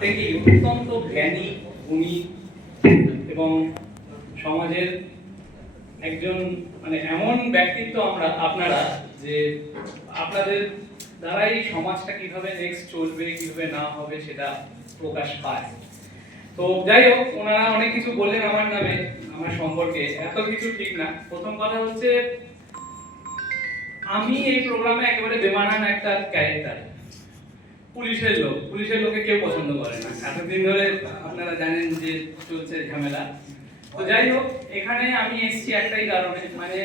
থেকে অত্যন্ত জ্ঞানী, গুণী এবং সমাজের একজন মানে এমন ব্যক্তিত্ব আপনারা যে আপনাদের দ্বারাই সমাজটা কিভাবে নেক্সট চলবে কিভাবে না হবে সেটা প্রকাশ পায়। তো যাই হোক, ওনারা অনেক কিছু বললেন আমার নামে, আমার সম্পর্কে। এত কিছু ঠিক না। প্রথম কথা হচ্ছে, আমি এই প্রোগ্রামে একেবারে বেমানান একটা ক্যারেক্টার। পুলিশের লোকে কেউ পছন্দ করে না। এতদিন ধরে আপনারা জানেন যে চলছে ঝামেলা। তো যাই হোক, এখানে আমি এসেছি একটাই কারণে, মানে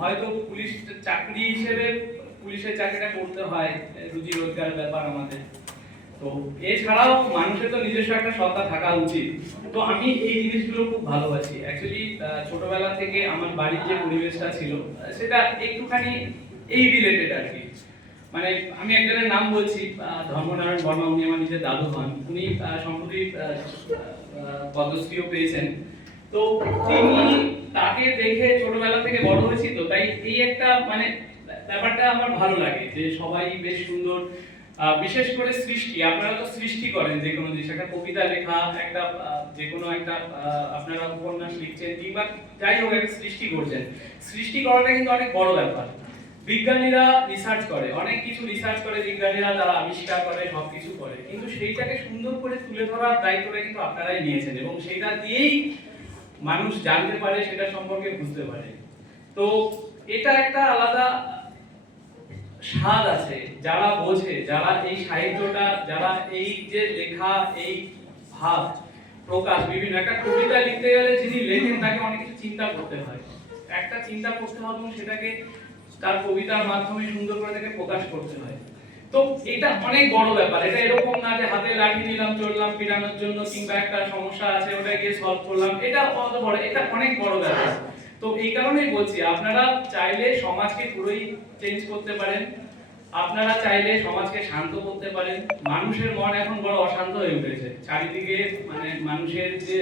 হয়তো পুলিশ চাকরি হিসেবে পুলিশের চাকরিটা করতে হয়, রুজি রোজগার ব্যাপার আমাদের। তো এছাড়াও মানুষের তো নিজস্ব একটা সত্তা থাকা উচিত। তো আমি এই জিনিসগুলো খুব ভালোবাসি। অ্যাকচুয়ালি ছোটবেলা থেকে আমার বাড়ির যে পরিবেশটা ছিল সেটা একটুখানি এই রিলেটেড আর কি। মানে আমি একজনের নাম বলছি, ধর্মনারায়ণ বর্মা। উনি আমার নিজের দাদু হন। উনি সম্প্রতি পদ্মশ্রীও পেয়েছেন। তো তিনি, তাকে দেখে ছোটবেলা থেকে বড় হয়েছি, তো তাই এই একটা মানে ব্যাপারটা আমার ভালো লাগে যে সবাই বেশ সুন্দর, বিশেষ করে সৃষ্টি। আপনারা তো সৃষ্টি করেন যে কোনো জিনিস, একটা কবিতা লেখা, একটা যে কোনো একটা আপনারা উপন্যাস লিখছেন কিংবা যাই হোক একটা সৃষ্টি করছেন। সৃষ্টি করাটা কিন্তু অনেক বড় ব্যাপার। বিজ্ঞানীরা রিসার্চ করে, অনেক কিছু রিসার্চ করে বিজ্ঞানীরা, তারা আবিষ্কার করে, সবকিছু করে, কিন্তু সেইটাকে সুন্দর করে তুলে ধরার দায়িত্বটা কিন্তু আপনারাই নিয়েছেন এবং সেটা দিয়েই মানুষ জানতে পারে, সেটা সম্পর্কে বুঝতে পারে। তো এটা একটা আলাদা স্বাদ আছে। যারা বোঝে, যারা এই সাহিত্যটা, যারা এই যে লেখা, এই ভাব প্রকাশ, বিভিন্ন একটা কবিতা লিখতে গেলে যিনি লেখেন তাকে অনেক কিছু চিন্তা করতে হয়, একটা চিন্তা করতে হয় এবং সেটাকে তার কবিতার মাধ্যমে সুন্দর করে তাকে প্রকাশ করতে হয়। তো এটা অনেক বড় ব্যাপার। এটা এরকম না যে হাতে লাঠি নিলাম চললাম পিটানোর জন্য, কিংবা একটা সমস্যা আছে ওটা গিয়ে সলভ করলাম, এটা অত বড়, এটা অনেক বড় ব্যাপার। তো এই কারণেই বলছি, আপনারা চাইলে সমাজকে পুরোই চেঞ্জ করতে পারেন, আপনারা চাইলে সমাজকে শান্ত করতে পারেন। মানুষের মন এখন বড় অশান্ত হয়ে উঠেছে চারিদিকে, মানে মানুষের যে